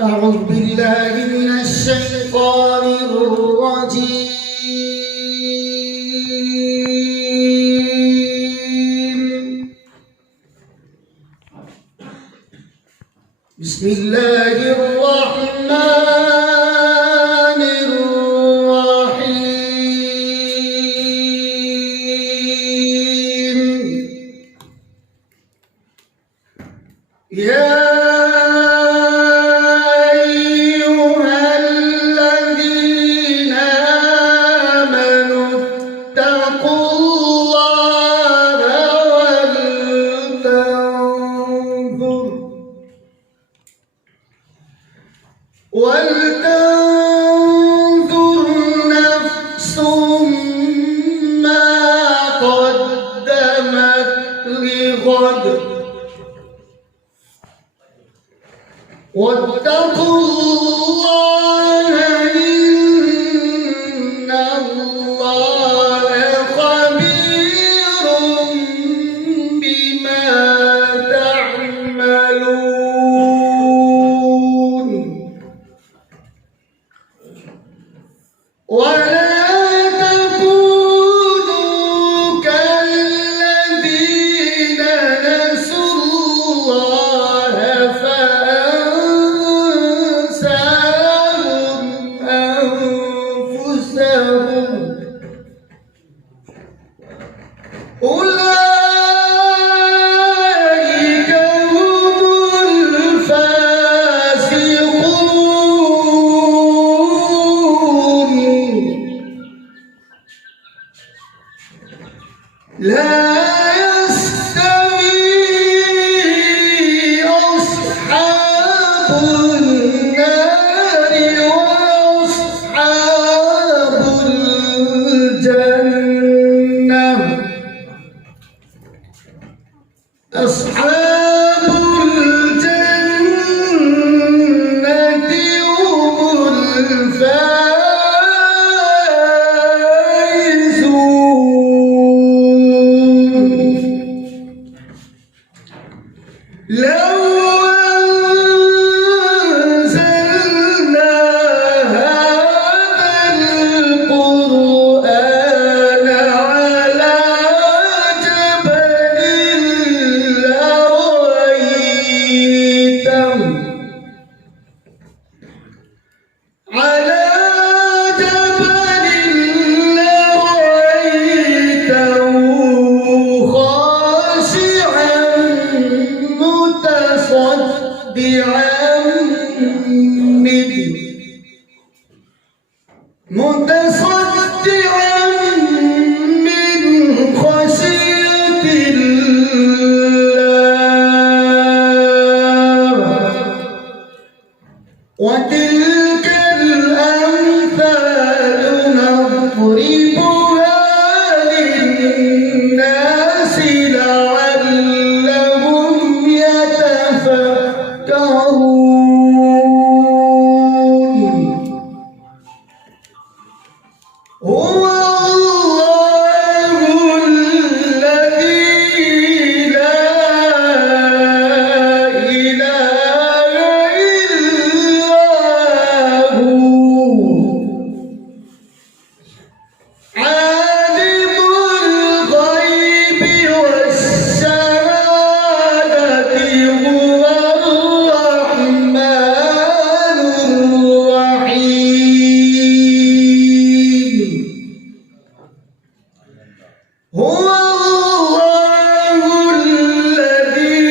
أعوذ بالله من الشيطان الرجيم. بسم الله الرحمن الرحيم. يا ولتنظر نفس ما قدمت لغد واتقوا الله إن الله خبير بما تعملون. ولا تكونوا كالذين نسوا الله فأنساهم أنفسهم. أولئك هم الفاسقون. لا يستوي أصحاب النار وأصحاب الجنة. أصحاب الجنة هم الفائزون. لو أنزلنا هذا القرآن على جبل لرأيته متصدعا من خشية الله. وتلك الأمثال نضربها للناس لعلهم يتفكرون. هو الله الذي لا إله إلا هو عالم الغيب والشهادة. هو الرحمن الرحيم. هو الله الذي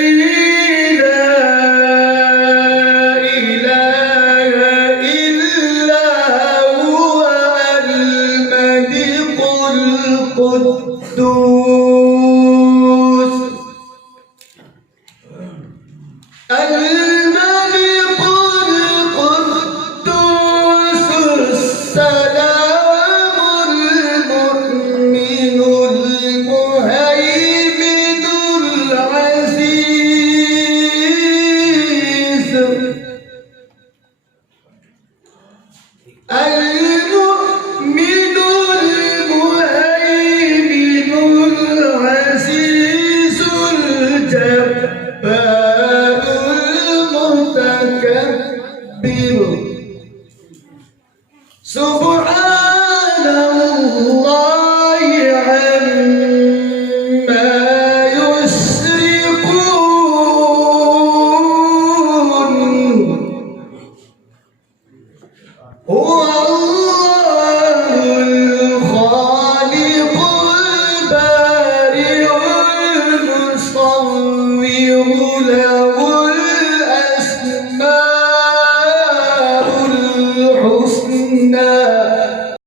لا إله إلا هو الملك القدوس. الملك القدوس السلام المؤمن المهيمن العزيز المؤمن المهيمن العزيز الجبار المتكبر سبحان الله عما يشركون هو الله الخالق البارئ المصور